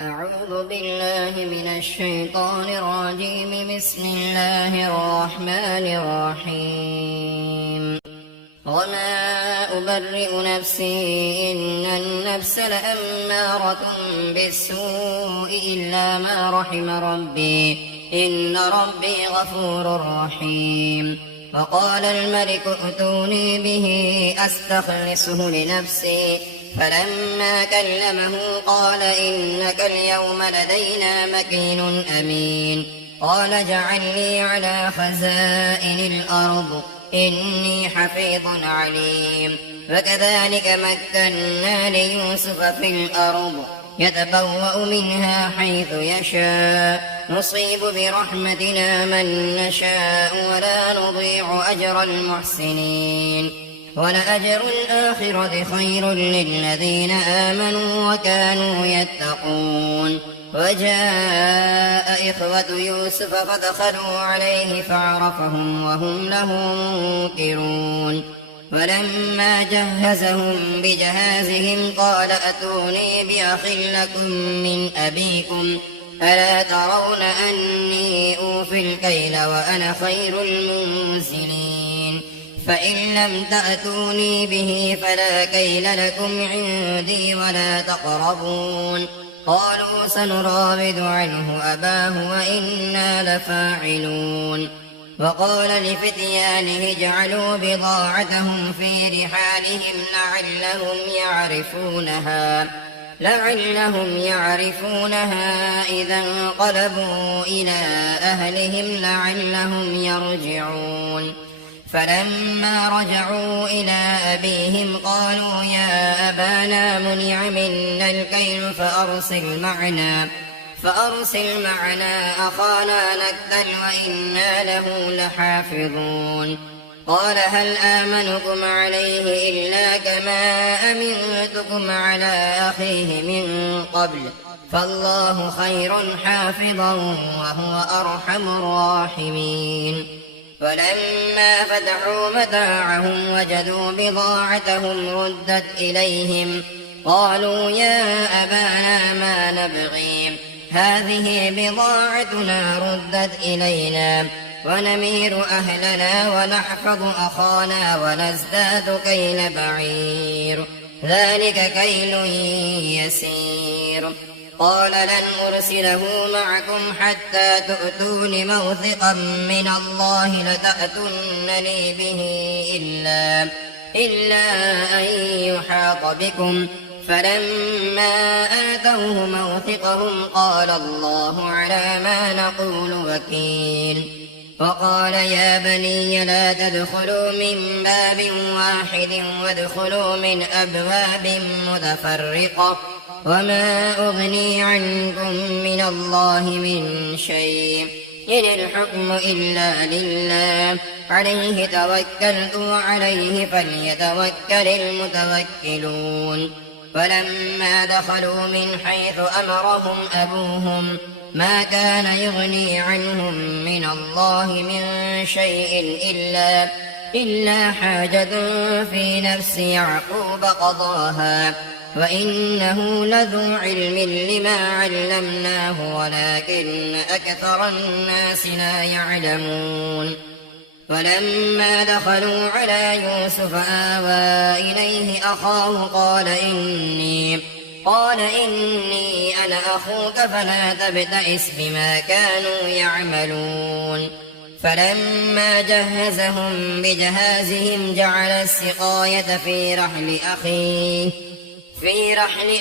أعوذ بالله من الشيطان الرجيم. بسم الله الرحمن الرحيم. وما أبرئ نفسي إن النفس لأمارة بالسوء إلا ما رحم ربي إن ربي غفور رحيم. وقال الملك ائتوني به أستخلصه لنفسي فلما كلمه قال إنك اليوم لدينا مكين أمين. قال اجعلني على خزائن الأرض إني حفيظ عليم. فكذلك مكنا ليوسف في الأرض يتبوأ منها حيث يشاء نصيب برحمتنا من نشاء ولا نضيع أجر المحسنين. ولأجر الآخرة خير للذين آمنوا وكانوا يتقون. وجاء إخوة يوسف فدخلوا عليه فعرفهم وهم له منكرون. ولما جهزهم بجهازهم قال أتوني بأخ لكم من أبيكم ألا ترون أني أوفي الكيل وأنا خير المنزلين. فإن لم تأتوني به فلا كيل لكم عندي ولا تقربون. قالوا سنراود عنه أباه وإنا لفاعلون. وقال لفتيانه اجعلوا بضاعتهم في رحالهم لعلهم يعرفونها إذا انقلبوا إلى أهلهم لعلهم يرجعون. فلما رجعوا إلى أبيهم قالوا يا أبانا منع منا الكيل فأرسل معنا أخانا نكتل وإنا له لحافظون. قال هل آمنكم عليه إلا كما أمنتكم على أخيه من قبل فالله خير حافظا وهو أرحم الراحمين. فلما فتحوا متاعهم وجدوا بضاعتهم ردت إليهم قالوا يا أبانا ما نبغي هذه بضاعتنا ردت إلينا ونمير أهلنا ونحفظ أخانا ونزداد كيل بعير ذلك كيل يسير. قال لن أرسله معكم حتى تؤتون موثقا من الله لتأتونني به إلا أن يحاط بكم. فلما آتوه موثقهم قال الله على ما نقول وكيل. وقال يا بني لا تدخلوا من باب واحد وادخلوا من أبواب متفرقة وما أغني عنكم من الله من شيء إن الحكم إلا لله عليه توكلت وعليه فليتوكل المتوكلون. فلما دخلوا من حيث أمرهم أبوهم ما كان يغني عنهم من الله من شيء إلا حاجة في نفس يعقوب قضاها وإنه لذو علم لما علمناه ولكن أكثر الناس لا يعلمون. ولما دخلوا على يوسف آوى إليه أخاه قال إني أنا أخوك فلا تبتئس بما كانوا يعملون. فلما جهزهم بجهازهم جعل السقاية في رحل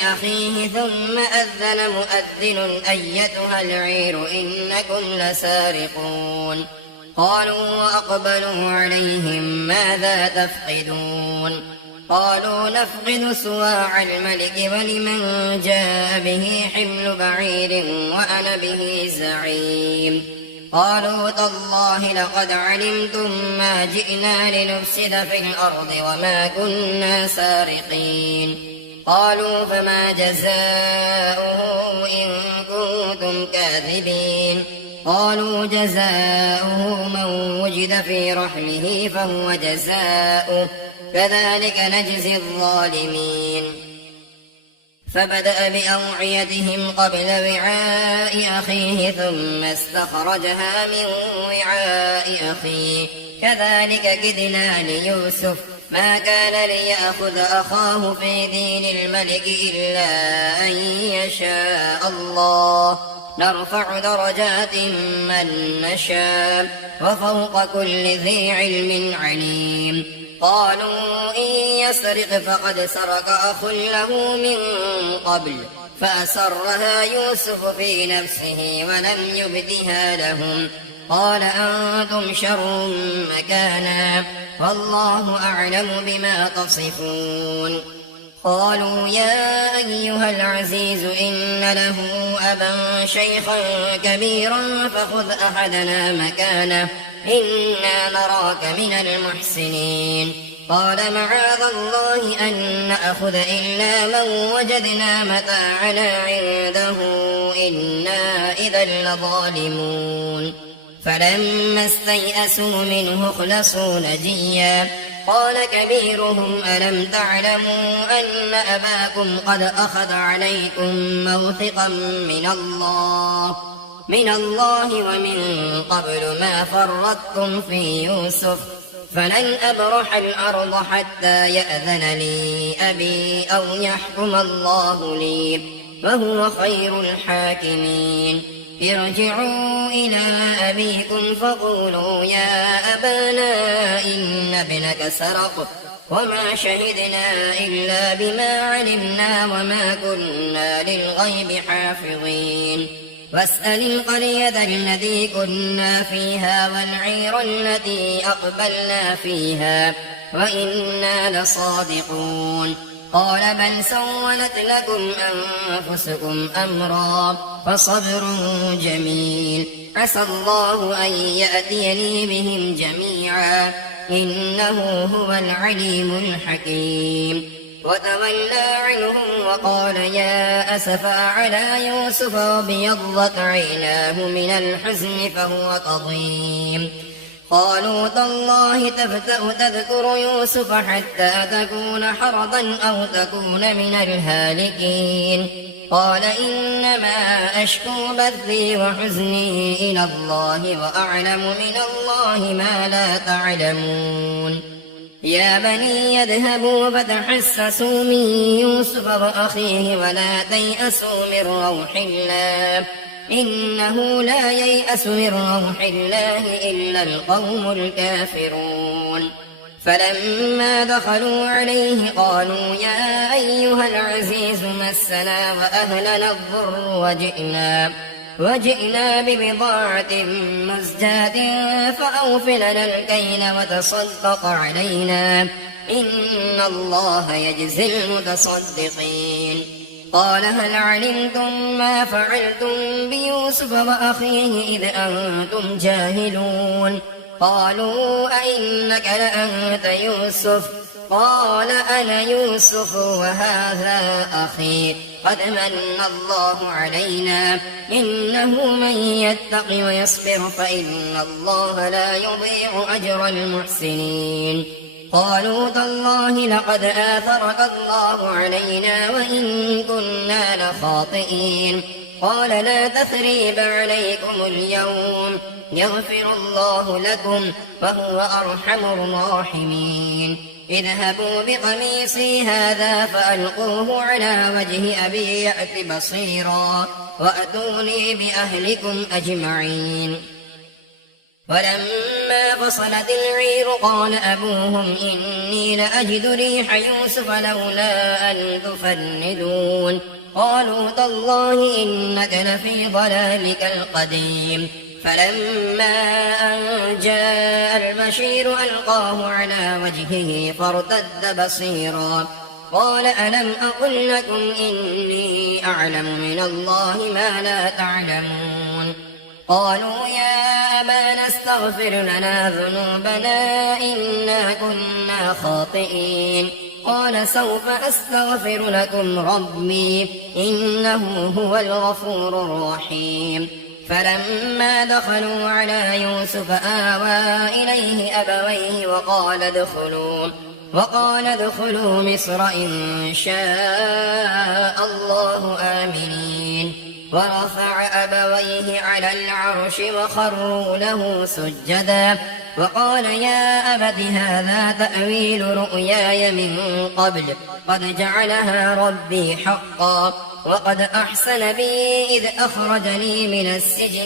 أخيه ثم أذن مؤذن أيتها العير إنكم لسارقون. قالوا وأقبلوا عليهم ماذا تفقدون. قالوا نفقد صواع الملك ولمن جاء به حمل بعير وأنا به زعيم. قالوا تالله لقد علمتم ما جئنا لنفسد في الأرض وما كنا سارقين. قالوا فما جزاؤه إن كنتم كاذبين. قالوا جزاؤه من وجد في رحله فهو جزاؤه كذلك نجزي الظالمين. فبدأ بأوعيتهم قبل وعاء أخيه ثم استخرجها من وعاء أخيه كذلك كدنا ليوسف ما كان ليأخذ أخاه في دين الملك إلا أن يشاء الله نرفع درجات من نشاء وفوق كل ذي علم عليم قالوا إن يسرق فقد سرق أخ له من قبل فأسرها يوسف في نفسه ولم يبدها لهم قال أنتم شر مكانا والله أعلم بما تصفون قالوا يا أيها العزيز إن له أبا شيخا كبيرا فخذ أحدنا مكانه إنا نراك من المحسنين قال معاذ الله أن نأخذ إلا من وجدنا متاعنا عنده إنا إذا لظالمون فلما استيئسوا منه خلصوا نجيا قال كبيرهم ألم تعلموا أن أباكم قد أخذ عليكم موثقا من الله ومن قبل ما فرطتم في يوسف فلن أبرح الأرض حتى يأذن لي أبي أو يحكم الله لي وهو خير الحاكمين ارجعوا إلى أبيكم فقولوا يا أبانا إن ابنك سرق وما شهدنا إلا بما علمنا وما كنا للغيب حافظين واسأل القرية التي كنا فيها والعير التي أقبلنا فيها وإنا لصادقون قال بل سولت لكم أنفسكم أمرا فصبر جميل عسى الله أن يأتيني بهم جميعا إنه هو العليم الحكيم وتولى عنهم وقال يا أسفا على يوسف وابيضت عيناه من الحزن فهو كظيم قالوا تالله تفتأ تذكر يوسف حتى تكون حرضا أو تكون من الهالكين قال إنما أشكو بثي وحزني إلى الله وأعلم من الله ما لا تعلمون يا بني اذهبوا فتحسسوا من يوسف وأخيه ولا تيأسوا من روح الله إنه لا ييأس من روح الله إلا القوم الكافرون فلما دخلوا عليه قالوا يا أيها العزيز مسنا وأهلنا الضر وجئنا ببضاعة مزجاة فأوف لنا الكيل وتصدق علينا إن الله يجزي المتصدقين قال هل علمتم ما فعلتم بيوسف وأخيه إذ أنتم جاهلون قالوا أئنك لأنت يوسف قال أنا يوسف وهذا أخي قد من الله علينا إنه من يتق ويصبر فإن الله لا يضيع أجر المحسنين قالوا تالله لقد آثرك الله علينا وإن كنا لخاطئين قال لا تثريب عليكم اليوم يغفر الله لكم وهو أرحم الراحمين اذهبوا بقميصي هذا فألقوه على وجه أبي يأت بصيرا وأتوني بأهلكم أجمعين ولما فصلت العير قال أبوهم إني لأجد ريح يوسف لولا أن تفندون قالوا تالله إنك لفي ضلالك القديم فلما أن جاء البشير ألقاه على وجهه فارتد بصيرا قال ألم أقل لكم إني أعلم من الله ما لا تعلمون قالوا يا أبانا استغفر لنا ذنوبنا إنا كنا خاطئين قال سوف أستغفر لكم ربي إنه هو الغفور الرحيم فلما دخلوا على يوسف آوى إليه أبويه وقال وقال ادخلوا مصر إن شاء الله آمنين ورفع أبويه على العرش وخروا له سجدا وقال يا أبت هذا تأويل رؤياي من قبل قد جعلها ربي حقا وقد أحسن بي إذ أخرجني من السجن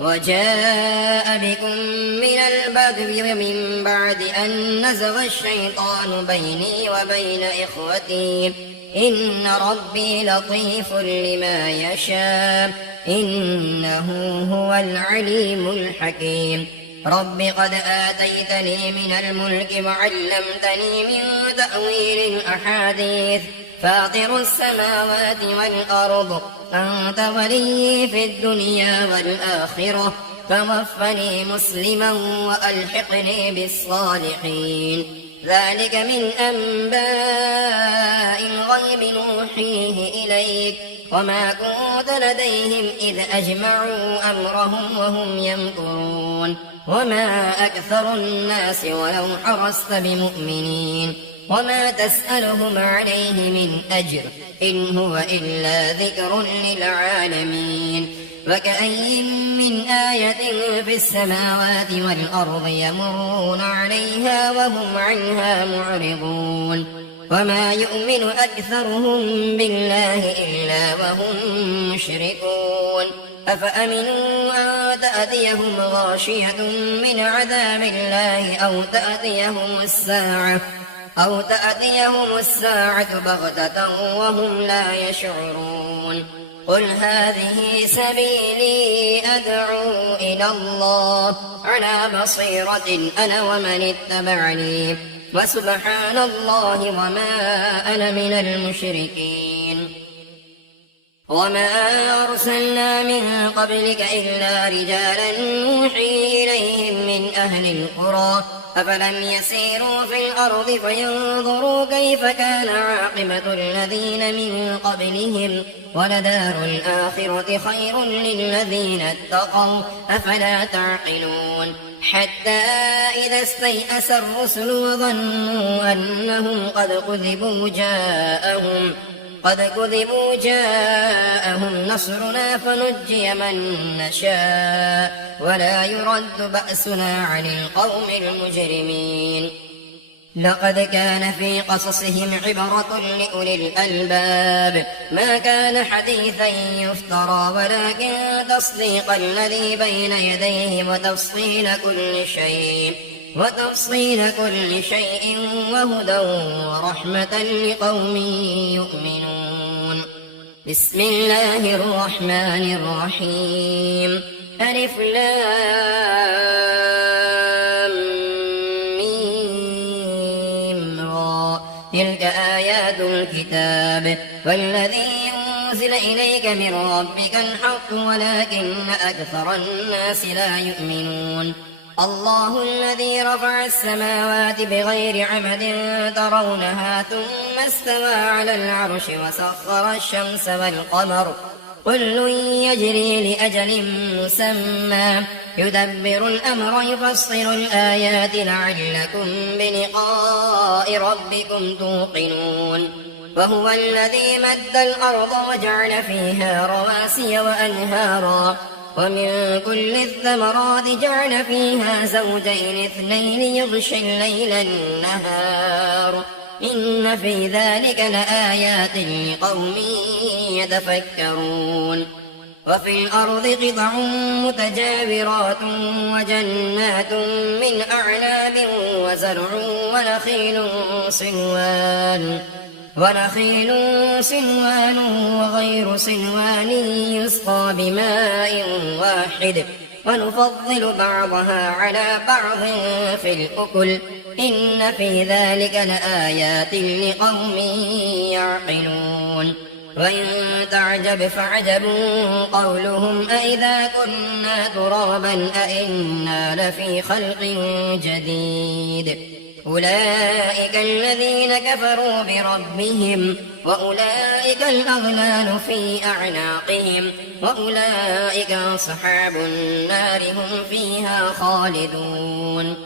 وجاء بكم من البدو من بعد أن نزغ الشيطان بيني وبين إخوتي إن ربي لطيف لما يشاء إنه هو العليم الحكيم رب قد آتيتني من الملك وعلمتني من تأويل الأحاديث فاطر السماوات والأرض أنت ولي في الدنيا والآخرة توفني مسلما وألحقني بالصالحين ذلك من أنباء الغيب نوحيه إليك وما كنت لديهم إذ أجمعوا أمرهم وهم يمكرون وما أكثر الناس ولو حرصت بمؤمنين وما تسألهم عليه من أجر إن هو إلا ذكر للعالمين وكأي من آية في السماوات والأرض يمرون عليها وهم عنها معرضون وما يؤمن أكثرهم بالله إلا وهم مشركون أفأمنوا أن تأتيهم غاشية من عذاب الله أو تأتيهم الساعة بغتة وهم لا يشعرون قل هذه سبيلي أدعو إلى الله على بصيرة أنا ومن اتبعني وسبحان الله وما أنا من المشركين وما أرسلنا من قبلك إلا رجالا نوحي إليهم من أهل القرى أفلم يسيروا في الأرض فينظروا كيف كان عاقبة الذين من قبلهم ولدار الآخرة خير للذين اتقوا أفلا تعقلون حتى إذا استيأس الرسل وظنوا أنهم قد كذبوا جاءهم نصرنا فنجي من نشاء ولا يرد بأسنا عن القوم المجرمين لقد كان في قصصهم عبرة لأولي الألباب ما كان حديثا يفترى ولكن تصديق الذي بين يديه وتفصيل كل شيء وهدى ورحمة لقوم يؤمنون بسم الله الرحمن الرحيم ألف لام ميم را تلك آيات الكتاب والذي أنزل إليك من ربك الحق ولكن أكثر الناس لا يؤمنون الله الذي رفع السماوات بغير عمد ترونها ثم استوى على العرش وسخر الشمس والقمر كل يجري لأجل مسمى يدبر الأمر يفصل الآيات لعلكم بلقاء ربكم توقنون وهو الذي مد الأرض وجعل فيها رواسي وأنهارا ومن كل الثمرات جعل فيها زوجين اثنين يغشي الليل النهار إن في ذلك لآيات لقوم يتفكرون وفي الأرض قطع متجاورات وجنات من أعناب وزرع ونخيل صنوان وغير صنوان يسقى بماء واحد ونفضل بعضها على بعض في الأكل إن في ذلك لآيات لقوم يعقلون وإن تعجب فعجب قولهم أإذا كنا ترابا أإنا لفي خلق جديد أولئك الذين كفروا بربهم وأولئك الأغلال في أعناقهم وأولئك أصحاب النار هم فيها خالدون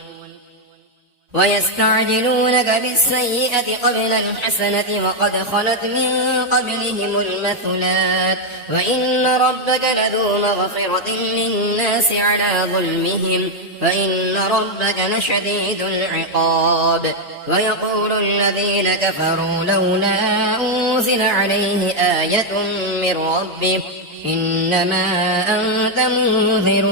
ويستعجلونك بالسيئة قبل الحسنة وقد خلت من قبلهم المثلات وإن ربك لذو مغفرة للناس على ظلمهم وإن ربك لشديد العقاب ويقول الذين كفروا لولا أنزل عليه آية من ربه إنما أنت منذر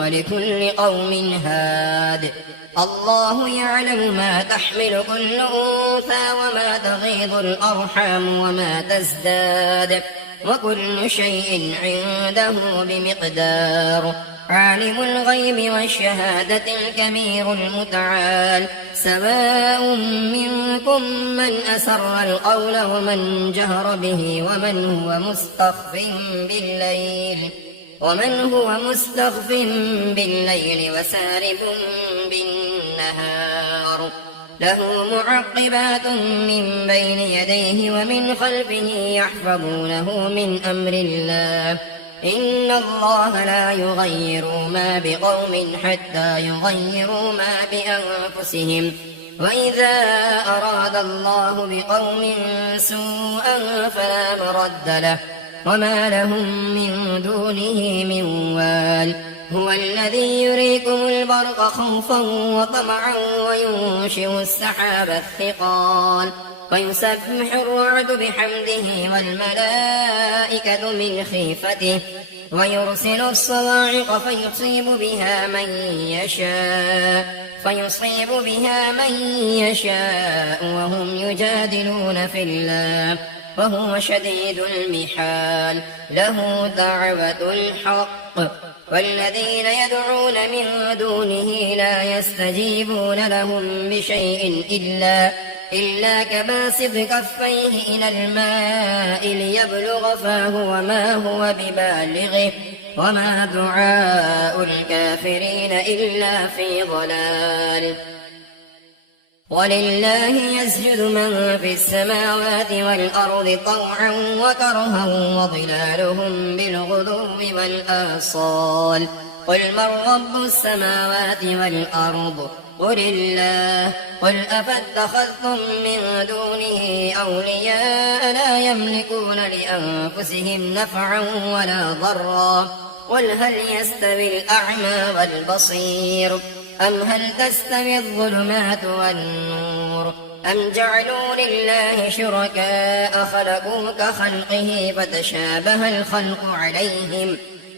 ولكل قوم هاد الله يعلم ما تحمل كل أنثى وما تغيض الأرحام وما تزداد وكل شيء عنده بمقدار عالم الغيب والشهادة الكبير المتعال سواء منكم من أسر القول ومن جهر به ومن هو مستخف بالليل وسارب بالنهار له معقبات من بين يديه ومن خلفه يحفظونه من أمر الله إن الله لا يغير ما بقوم حتى يغيروا ما بأنفسهم وإذا أراد الله بقوم سوءا فلا مرد له وما لهم من دونه من وال هو الذي يريكم البرق خوفا وطمعا وينشئ السحاب الثقال ويسبح الرعد بحمده والملائكة من خيفته ويرسل الصواعق فيصيب بها من يشاء وهم يجادلون في الله وهو شديد المحال له دعوة الحق والذين يدعون من دونه لا يستجيبون لهم بشيء إلا كباسط كفيه إلى الماء ليبلغ فاه وما هو ببالغه وما دعاء الكافرين إلا في ضلال ولله يسجد من في السماوات والأرض طوعا وكرها وظلالهم بالغدو والآصال قل من رب السماوات والأرض قل الله قل أفاتخذتم من دونه أولياء لا يملكون لأنفسهم نفعا ولا ضرا قل هل يستوي الأعمى والبصير أم هل تستوي الظلمات والنور أم جعلوا لله شركاء خلقوا كخلقه فتشابه الخلق عليهم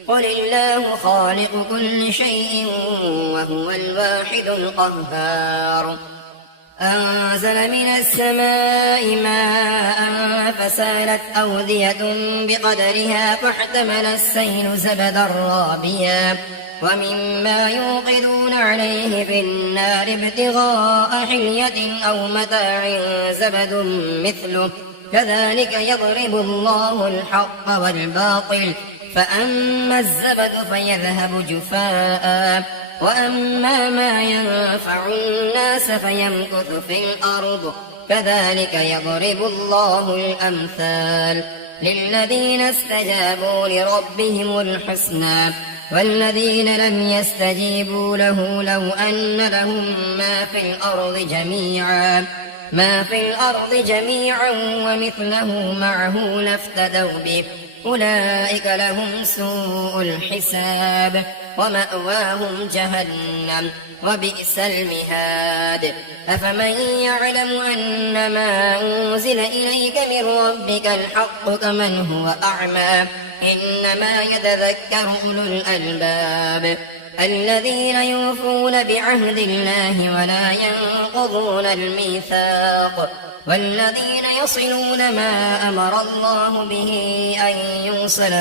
قل الله خالق كل شيء وهو الواحد القهار أنزل من السماء ماء فسالت أودية بقدرها فاحتمل السيل زبدا رابيا ومما يوقدون عليه في النار ابتغاء حلية أو متاع زبد مثله كذلك يضرب الله الحق والباطل فأما الزبد فيذهب جفاء وأما ما ينفع الناس فيمكث في الأرض كذلك يضرب الله الأمثال للذين استجابوا لربهم الحسنى والذين لم يستجيبوا له لو أن لهم ما في الأرض جميعا ومثله معه لافتدوا به أولئك لهم سوء الحساب ومأواهم جهنم وبئس المهاد أفمن يعلم أن ما أنزل إليك من ربك الحق كمن هو أعمى إنما يتذكر أولو الألباب الذين يوفون بعهد الله ولا ينقضون الميثاق والذين يصلون ما أمر الله به أن يوصل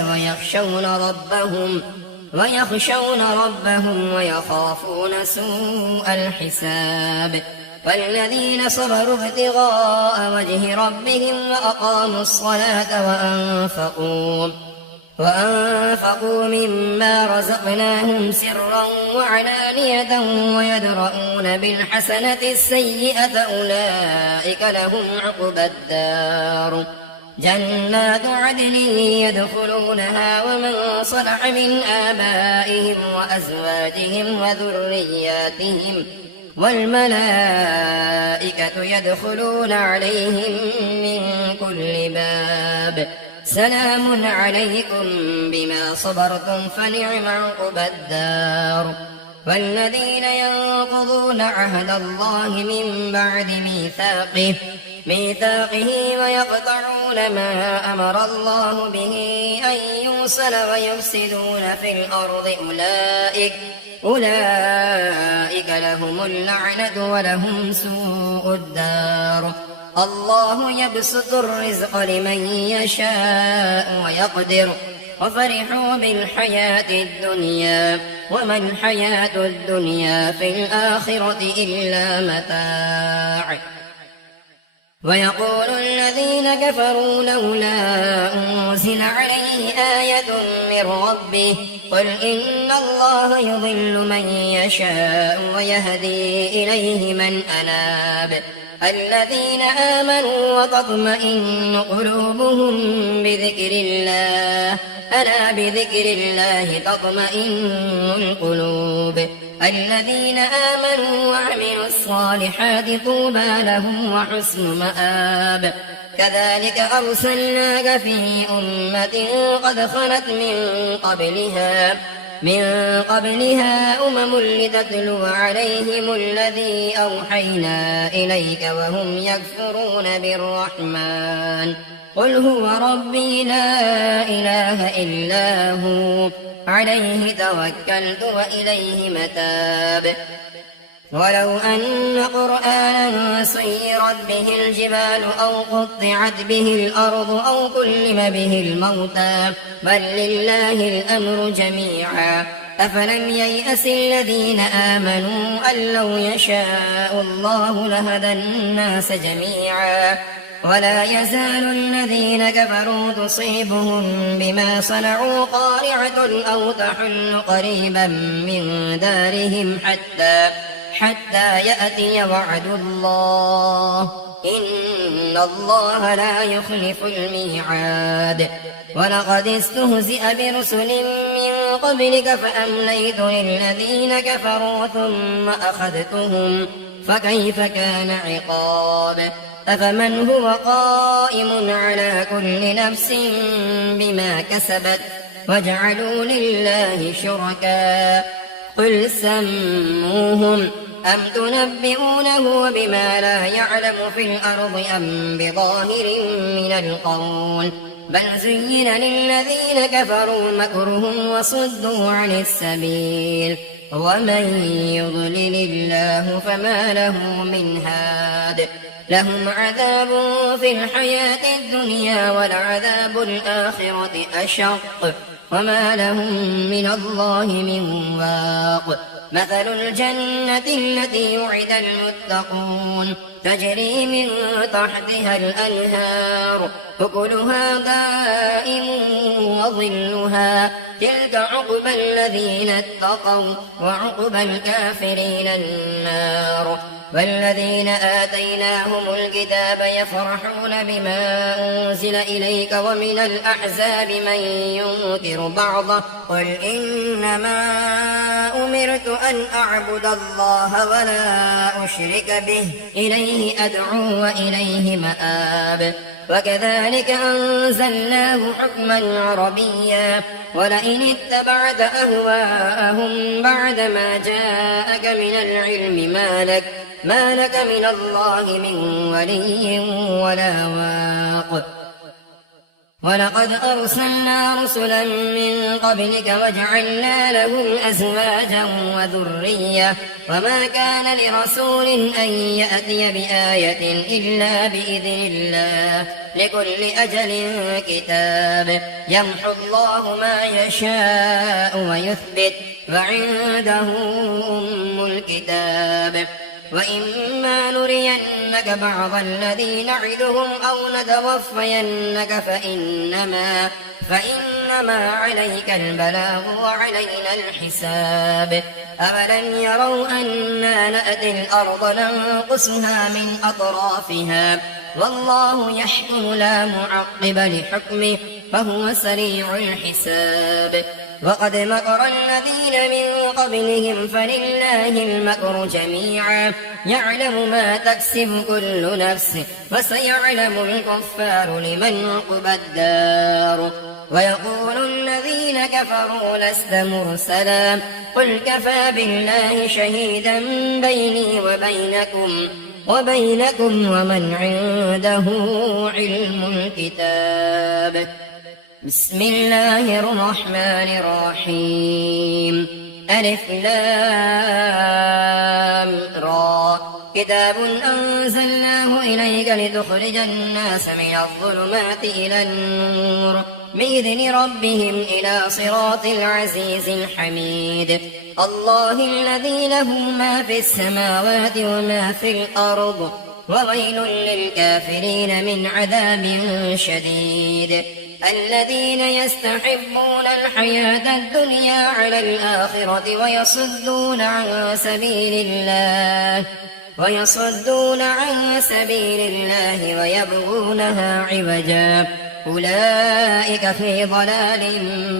ويخشون ربهم ويخافون سوء الحساب والذين صبروا ابتغاء وجه ربهم وأقاموا الصلاة وأنفقوا مما رزقناهم سرا وعلانية ويدرؤون بالحسنة السيئة أولئك لهم عقبى الدار جنات عدن يدخلونها ومن صلح من آبائهم وأزواجهم والملائكة يدخلون عليهم من كل باب سلام عليكم بما صبرتم فنعم عقبى الدار. والذين ينقضون عهد الله من بعد ميثاقه ويقطعون ما أمر الله به أن يوصل ويفسدون في الأرض أولئك لهم اللعنة ولهم سوء الدار. الله يبسط الرزق لمن يشاء ويقدر وفرحوا بالحياة الدنيا وما الحياة الدنيا في الآخرة إلا متاع. ويقول الذين كفروا لولا أنزل عليه آية من ربه قل إن الله يضل من يشاء ويهدي إليه من أناب. الذين آمنوا وتطمئن قلوبهم بذكر الله ألا بذكر الله تطمئن القلوب. الذين آمنوا وعملوا الصالحات طوبى لهم وحسن مآب. كذلك أرسلناك في أمة قد خلت من قبلها لتتلو عليهم الذي أوحينا إليك وهم يكفرون بالرحمن قل هو ربي لا إله إلا هو عليه توكلت وإليه متاب. ولو أن قرآنا سيرت به الجبال أو قطعت به الأرض أو كلم به الموتى بل لله الأمر جميعا. أفلم ييأس الذين آمنوا أن لو يشاء الله لهدى الناس جميعا ولا يزال الذين كفروا تصيبهم بما صنعوا قارعة أو تحل قريبا من دارهم حتى يأتي وعد الله إن الله لا يخلف الميعاد. ولقد استهزئ برسل من قبلك فأمليت للذين كفروا ثم أخذتهم فكيف كان عقاب. أفمن هو قائم على كل نفس بما كسبت وجعلوا لله شركاء قل سموهم أم تنبئونه بما لا يعلم في الأرض أم بظاهر من القول بل زين للذين كفروا مكرهم وصدوا عن السبيل ومن يضلل الله فما له من هاد. لهم عذاب في الحياة الدنيا ولعذاب الآخرة أشق وما لهم من الله من واق. مثل الجنة التي وعد المتقون تجري من تحتها الأنهار أكلها دائم وظلها تلك عقبى الذين اتقوا وعقبى الكافرين النار. والذين آتيناهم الكتاب يفرحون بما أنزل إليك ومن الأحزاب من ينكر بعضه قل إنما أمرت أن أعبد الله ولا أشرك به إليه أدعو وإليه مآب. وكذلك أنزلناه حكما عربيا ولئن اتبعت أهواءهم بعدما جاءك من العلم ما لك من الله من ولي ولا واق. ولقد أرسلنا رسلا من قبلك وجعلنا لهم أزواجا وذرية وما كان لرسول أن يأتي بآية إلا بإذن الله لكل أجل كتاب يمحو الله ما يشاء ويثبت وعنده أم الكتاب. وإما نرينك بعض الذي نعدهم أو نتوفينك فإنما عليك البلاغ وعلينا الحساب. أولم يروا أنا نأتي الأرض ننقصها من أطرافها والله يحكم لا معقب لحكمه فهو سريع الحساب وقد مكر الذين من قبلهم فلله المكر جميعا يعلم ما تكسب كل نفس وسيعلم الكفار لمن عقبى الدار ويقول الذين كفروا لست مرسلا قل كفى بالله شهيدا بيني وبينكم ومن عنده علم الكتاب. بسم الله الرحمن الرحيم. ألف لام را كتاب أنزلناه إليك لتخرج الناس من الظلمات إلى النور بإذن ربهم إلى صراط العزيز الحميد الله الذي له ما في السماوات وما في الأرض وويل للكافرين من عذاب شديد الذين يستحبون الحياة الدنيا على الآخرة ويصدون عن سبيل الله ويبغونها عوجا أولئك في ضلال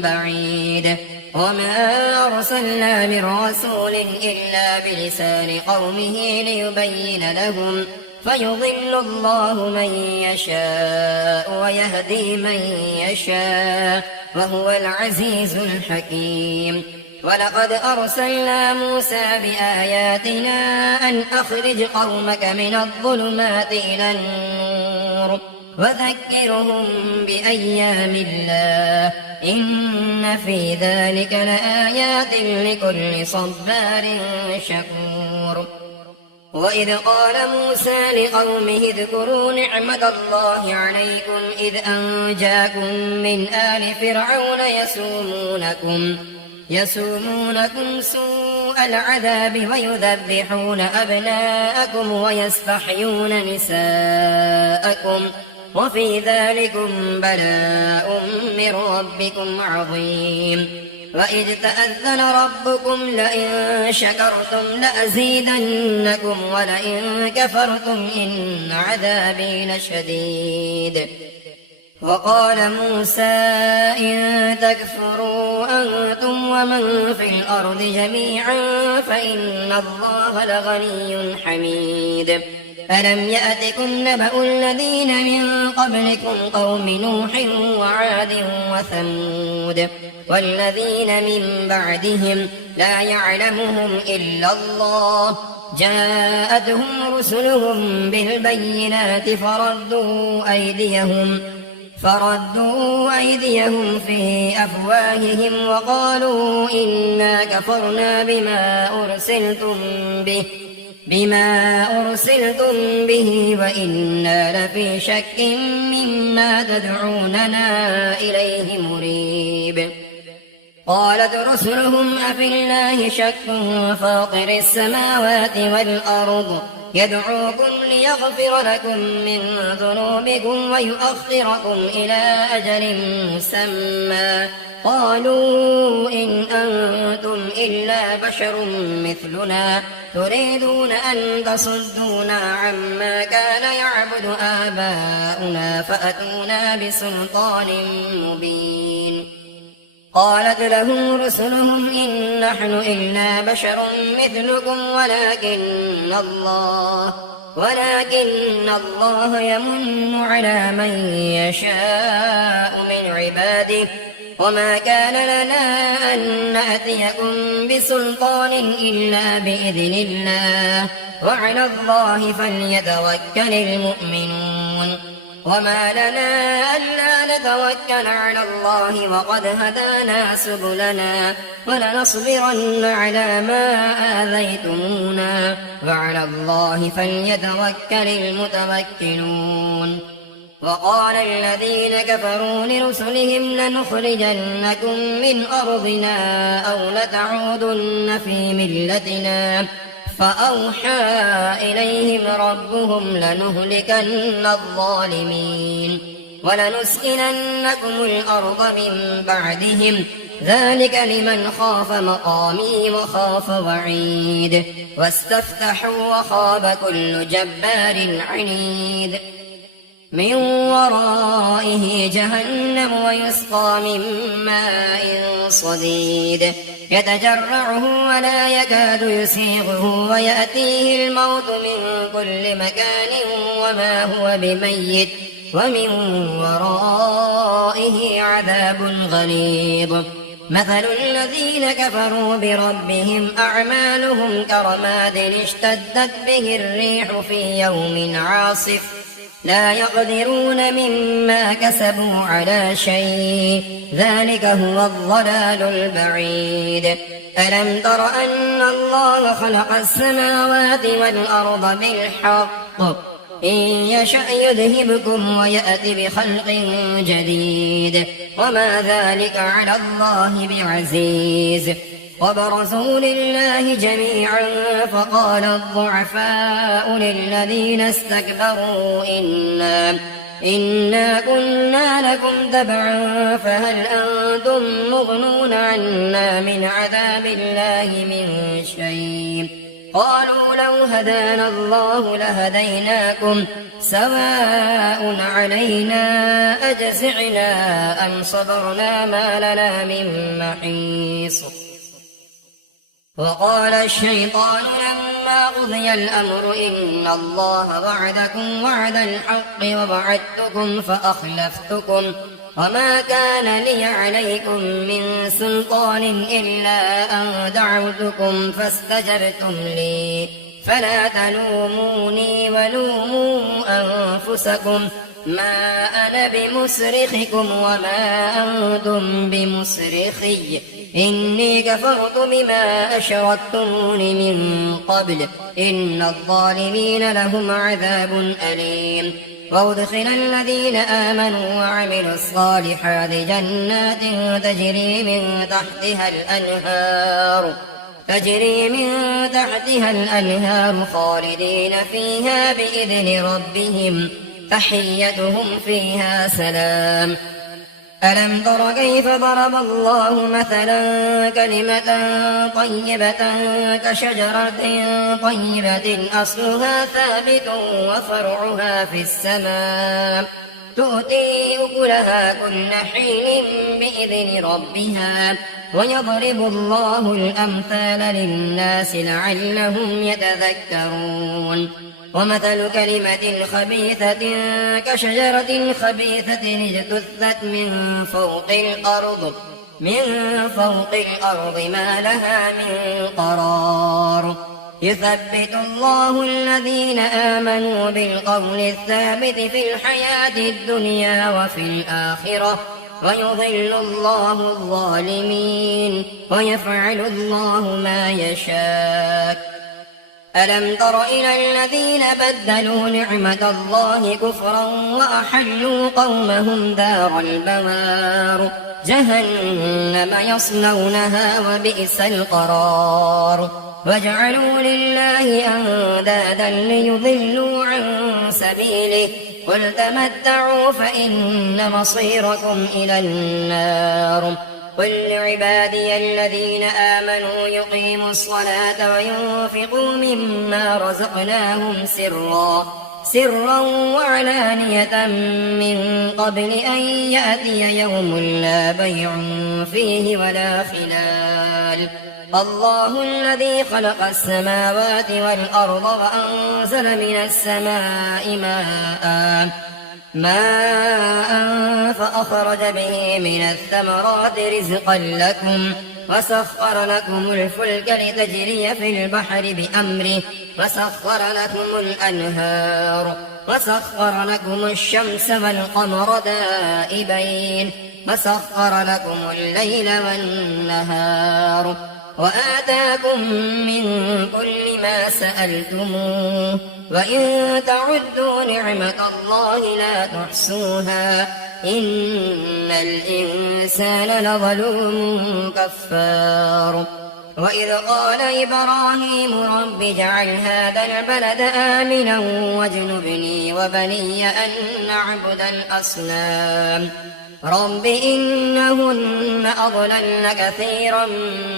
بعيد وما أرسلنا من رسول إلا بلسان قومه ليبين لهم فيضل الله من يشاء ويهدي من يشاء وهو العزيز الحكيم ولقد أرسلنا موسى بآياتنا أن أخرج قومك من الظلمات إلى النور وذكرهم بأيام الله إن في ذلك لآيات لكل صبار شكور وإذ قال موسى لقومه اذكروا نعمة الله عليكم إذ أنجاكم من آل فرعون يسومونكم سوء العذاب ويذبحون أبناءكم ويستحيون نساءكم وفي ذلكم بلاء من ربكم عظيم وإذ تأذن ربكم لئن شكرتم لأزيدنكم ولئن كفرتم إن عذابي لشديد وقال موسى إن تكفروا أنتم ومن في الأرض جميعا فإن الله لغني حميد ألم يأتكم نبأ الذين من قبلكم قوم نوح وعاد وثمود والذين من بعدهم لا يعلمهم إلا الله جاءتهم رسلهم بالبينات فردوا أيديهم في أفواههم وقالوا إنا كفرنا بما أرسلتم به وإنا لفي شك مما تدعوننا إليه مريب قالت رسلهم أفي الله شك فاطر السماوات والأرض يدعوكم ليغفر لكم من ذنوبكم ويؤخركم إلى أجل مسمى قالوا إن أنتم إلا بشر مثلنا تريدون أن تصدونا عما كان يعبد آباؤنا فأتونا بسلطان مبين قالت لهم رسلهم إن نحن إلا بشر مثلكم ولكن الله يمن على من يشاء من عباده وما كان لنا أن نأتيكم بسلطان إلا بإذن الله وعلى الله فليتوكل المؤمنون وما لنا ألا نتوكل على الله وقد هدانا سبلنا ولنصبرن على ما آذيتمونا وعلى الله فليتوكل المتوكلون وقال الذين كفروا لرسلهم لنخرجنكم من أرضنا أو لتعودن في ملتنا فأوحى إليهم ربهم لنهلكن الظالمين ولنسكننكم الأرض من بعدهم ذلك لمن خاف مقامي وخاف وعيد واستفتحوا وخاب كل جبار عنيد من ورائه جهنم ويسقى من ماء صديد يتجرعه ولا يكاد يسيغه ويأتيه الموت من كل مكان وما هو بميت ومن ورائه عذاب غليظ مثل الذين كفروا بربهم أعمالهم كرماد اشتدت به الريح في يوم عاصف لا يقدرون مما كسبوا على شيء ذلك هو الضلال البعيد ألم تر أن الله خلق السماوات والأرض بالحق إن يشأ يذهبكم ويأت بخلق جديد وما ذلك على الله بعزيز وبرزوا لله جميعا فقال الضعفاء للذين استكبروا إنا كنا لكم تبعا فهل أنتم مغنون عنا من عذاب الله من شيء قالوا لو هدانا الله لهديناكم سواء علينا أجزعنا أم صبرنا ما لنا من محيص وقال الشيطان لما قضي الأمر إن الله وعدكم وعد الحق ووعدتكم فأخلفتكم وما كان لي عليكم من سلطان إلا أن دعوتكم فاستجبتم لي فلا تلوموني ولوموا أنفسكم ما أنا بمصرخكم وما أنتم بمصرخي إني كفرت بما أشركتمون من قبل إن الظالمين لهم عذاب أليم وأدخل الذين آمنوا وعملوا الصالحات جنات تجري من تحتها الأنهار خالدين فيها بإذن ربهم تحيتهم فيها سلام ألم تر كيف ضرب الله مثلا كلمة طيبة كشجرة طيبة أصلها ثابت وفرعها في السماء تؤتي أكلها كل حين بإذن ربها ويضرب الله الأمثال للناس لعلهم يتذكرون ومثل كلمة خبيثة كشجرة خبيثة اجتثت من فوق الأرض ما لها من قرار يثبت الله الذين آمنوا بالقول الثابت في الحياة الدنيا وفي الآخرة ويضل الله الظالمين ويفعل الله ما يشاء ألم تر إلى الذين بدلوا نعمة الله كفرا وأحلوا قومهم دار البوار جهنم يصلونها وبئس القرار وجعلوا لله أندادا ليضلوا عن سبيله قل تمتعوا فإن مصيركم إلى النار قل لعبادي الذين آمنوا يقيموا الصلاة وينفقوا مما رزقناهم سرا وعلانية من قبل أن يأتي يوم لا بيع فيه ولا خلال الله الذي خلق السماوات والأرض وأنزل من السماء ماء فأخرج به من الثمرات رزقا لكم وسخر لكم الفلك لتجري في البحر بأمره وسخر لكم الأنهار وسخر لكم الشمس والقمر دائبين وسخر لكم الليل والنهار وآتاكم من كل ما سألتموه وإن تعدوا نعمة الله لا تحصوها إن الإنسان لظلوم كفار وإذ قال إبراهيم رب اجعل هذا البلد آمنا واجنبني وبني أن نعبد الأصنام رب إنهن أضللن كثيرا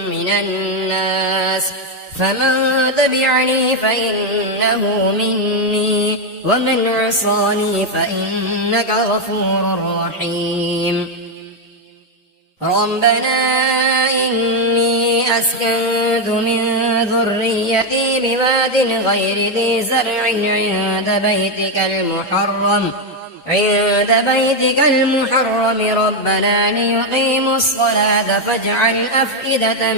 من الناس فمن تبعني فإنه مني ومن عصاني فإنك غفور رحيم. ربنا إني أسكنت من ذريتي بواد غير ذي زرع عند بيتك المحرم ربنا ليقيموا الصلاة فاجعل أفئدة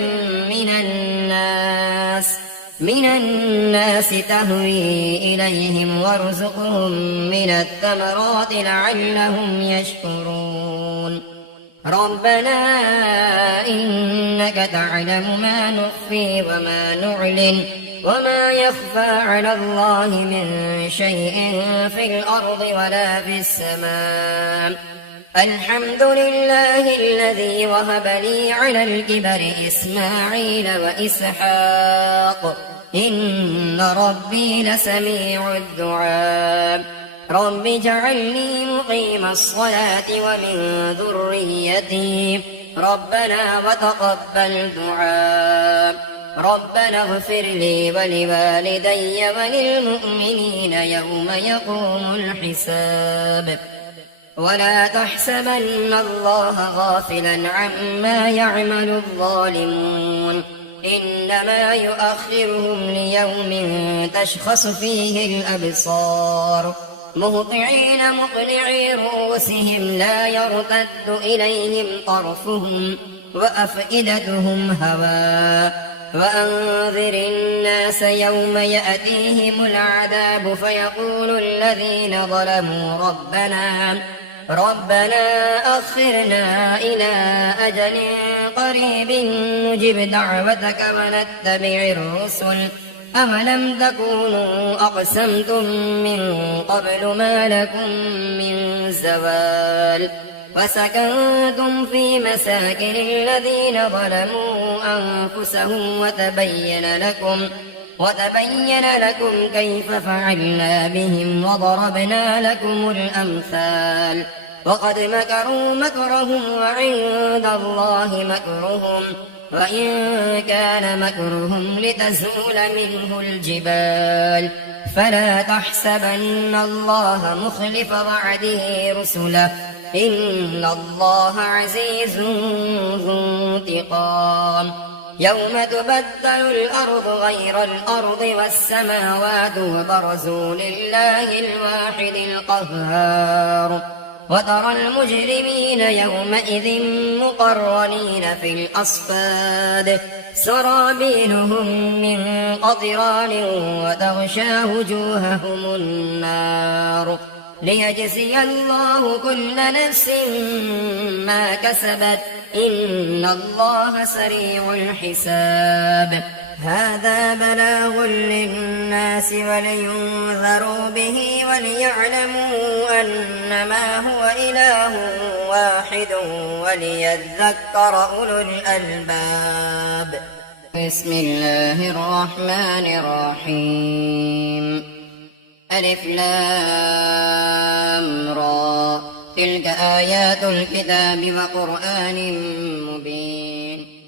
من الناس تهوي إليهم وارزقهم من الثمرات لعلهم يشكرون. ربنا إنك تعلم ما نخفي وما نعلن وما يخفى على الله من شيء في الأرض ولا في السماء. الحمد لله الذي وهب لي على الكبر إسماعيل وإسحاق إن ربي لسميع الدعاء. رب اجعلني مقيم الصلاة ومن ذريتي ربنا وتقبل دعاء. ربنا اغفر لي ولوالدي وللمؤمنين يوم يقوم الحساب. ولا تحسبن الله غافلا عما يعمل الظالمون إنما يؤخرهم ليوم تشخص فيه الأبصار مهطعين مقنعي رؤوسهم لا يرتد إليهم طرفهم وأفئدتهم هواء. وأنذر الناس يوم يأتيهم العذاب فيقول الذين ظلموا ربنا أخرنا إلى أجل قريب نجب دعوتك ونتبع الرسل أولم تكونوا أقسمتم من قبل ما لكم من زوال. وسكنتم في مساكن الذين ظلموا أنفسهم وتبين لكم كيف فعلنا بهم وضربنا لكم الأمثال. وقد مكروا مكرهم وعند الله مكرهم وإن كان مكرهم لتزول منه الجبال. فلا تحسبن الله مخلف وعده رسله إن الله عزيز ذو انتقام. يوم تبدل الأرض غير الأرض والسماوات وبرزوا لله الواحد القهار. وترى المجرمين يومئذ مقرنين في الأصفاد سرابيلهم من قطران وتغشى وجوههم النار ليجزي الله كل نفس ما كسبت إن الله سريع الحساب. هذا بلاغ للناس ولينذروا به وليعلموا أنما هو إله واحد وليذكر أولو الألباب. بسم الله الرحمن الرحيم. ألف لام را تلك آيات الكتاب وقرآن مبين.